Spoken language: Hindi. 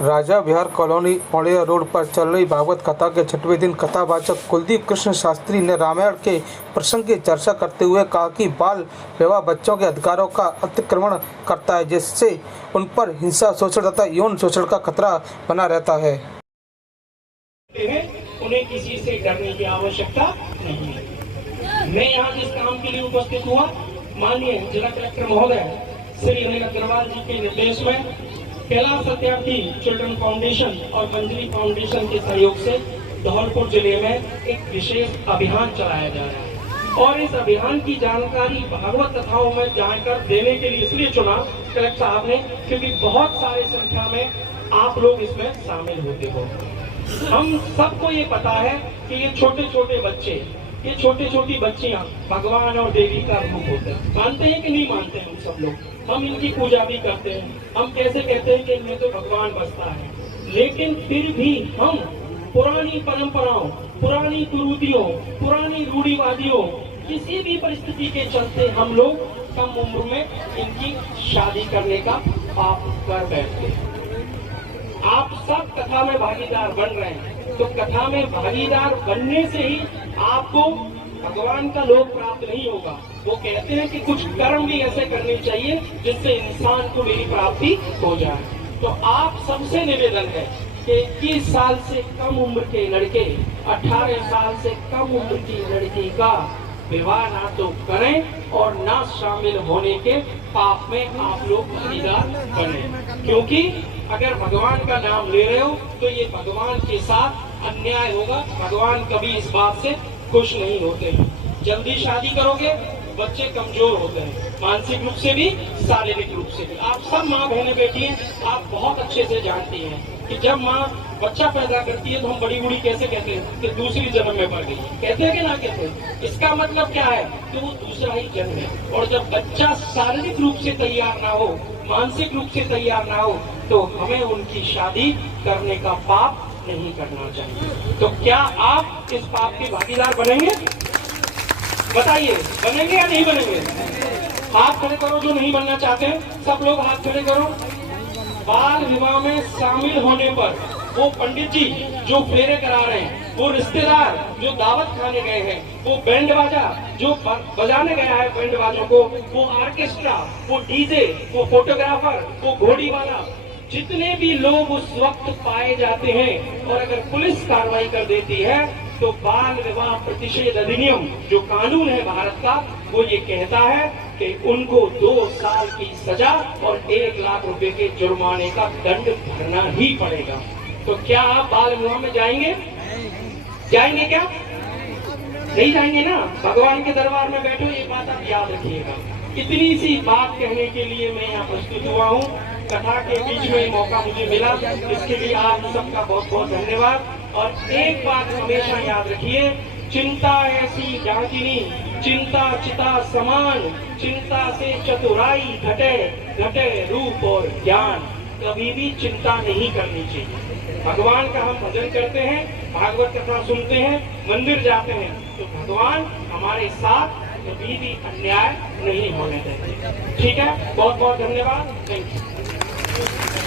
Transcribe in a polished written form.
राजा विहार कॉलोनी पौड़िया रोड पर चल रही भागवत कथा के 6वें दिन कथावाचक कुलदीप कृष्ण शास्त्री ने रामायण के प्रसंग की चर्चा करते हुए कहा कि बाल विवाह बच्चों के अधिकारों का अतिक्रमण करता है, जिससे उन पर हिंसा, शोषण तथा यौन शोषण का खतरा बना रहता है। उन्हें किसी से डरने की आवश्यकता नहीं है। मैं यहाँ जिस काम के लिए उपस्थित हुआ, माननीय जिला कलेक्टर महोदय श्री अनिल अग्रवाल जी के निर्देश में कैलाश सत्यार्थी चिल्ड्रन फाउंडेशन और मंजरी फाउंडेशन के सहयोग से धौलपुर जिले में एक विशेष अभियान चलाया जा रहा है और इस अभियान की जानकारी भागवत कथाओं में जानकर देने के लिए इसलिए चुना कलेक्टर साहब ने, क्योंकि बहुत सारे संख्या में आप लोग इसमें शामिल होते हो। हम सबको ये पता है कि ये छोटे छोटे बच्चे, ये छोटी छोटी बच्चियां भगवान और देवी का रूप होते हैं। मानते हैं कि नहीं मानते हैं? हम सब लोग हम इनकी पूजा भी करते हैं। हम कैसे कहते हैं कि इनमें तो भगवान बसता है, लेकिन फिर भी हम पुरानी परंपराओं, पुरानी कुरीतियों, पुरानी रूढ़िवादियों, किसी भी परिस्थिति के चलते हम लोग कम उम्र में इनकी शादी करने का पाप कर बैठते हैं। आप सब कथा में भागीदार बन रहे हैं, तो कथा में भागीदार बनने से ही आपको भगवान का लोक प्राप्त नहीं होगा। वो कहते हैं कि कुछ कर्म भी ऐसे करने चाहिए जिससे इंसान को मेरी प्राप्ति हो जाए। तो आप सबसे निवेदन है कि 21 साल से कम उम्र के लड़के, 18 साल से कम उम्र की लड़की का विवाह ना तो करें और ना शामिल होने के पाप में आप लोग भागीदार बने, क्योंकि अगर भगवान का नाम ले रहे हो तो ये भगवान के साथ अन्याय होगा। भगवान कभी इस बात से खुश नहीं होते हैं। जल्दी शादी करोगे, बच्चे कमजोर होते हैं, मानसिक रूप से भी, शारीरिक रूप से भी। आप सब माँ बहनें बैठी हैं, आप बहुत अच्छे से जानती हैं कि जब माँ बच्चा पैदा करती है तो हम बड़ी बूढ़ी कैसे कहते हैं कि दूसरी जन्म में पड़ गई, कहते हैं कि ना कहते हैं? इसका मतलब क्या है कि वो दूसरा ही जन्म है। और जब बच्चा शारीरिक रूप से तैयार ना हो, मानसिक रूप से तैयार ना हो, तो हमें उनकी शादी करने का पाप नहीं करना चाहिए। तो क्या आप इस पाप के भागीदार बनेंगे? बताइए, बनेंगे या नहीं बनेंगे? हाथ खड़े करो जो नहीं बनना चाहते। सब लोग हाथ खड़े करो। बाल विवाह में शामिल होने पर वो पंडित जी जो फेरे करा रहे हैं, वो रिश्तेदार जो दावत खाने गए हैं, वो बैंड बाजा जो बजाने गया है बैंड बाजों को, वो ऑर्केस्ट्रा, वो डीजे, वो फोटोग्राफर, वो घोड़ी वाला, जितने भी लोग उस वक्त पाए जाते हैं, और अगर पुलिस कार्रवाई कर देती है तो बाल विवाह प्रतिषेध अधिनियम जो कानून है भारत का, वो ये कहता है कि उनको 2 साल की सजा और 1 लाख रुपए के जुर्माने का दंड भरना ही पड़ेगा। तो क्या आप बाल विवाह में जाएंगे? जाएंगे क्या? नहीं जाएंगे ना? भगवान के दरबार में बैठो, ये बात आप याद रखिएगा। इतनी सी बात कहने के लिए मैं यहाँ प्रस्तुत हुआ हूँ। कथा के बीच में मौका मुझे मिला, इसके लिए आप सबका बहुत बहुत धन्यवाद। और एक बात हमेशा याद रखिए, चिंता ऐसी डाकिनी, चिंता चिता समान, चिंता से चतुराई घटे, घटे रूप और ज्ञान। कभी भी चिंता नहीं करनी चाहिए। भगवान का हम भजन करते हैं, भागवत कथा सुनते हैं, मंदिर जाते हैं, तो भगवान हमारे साथ कभी भी अन्याय नहीं होने देते। ठीक है, बहुत बहुत धन्यवाद। Thank you.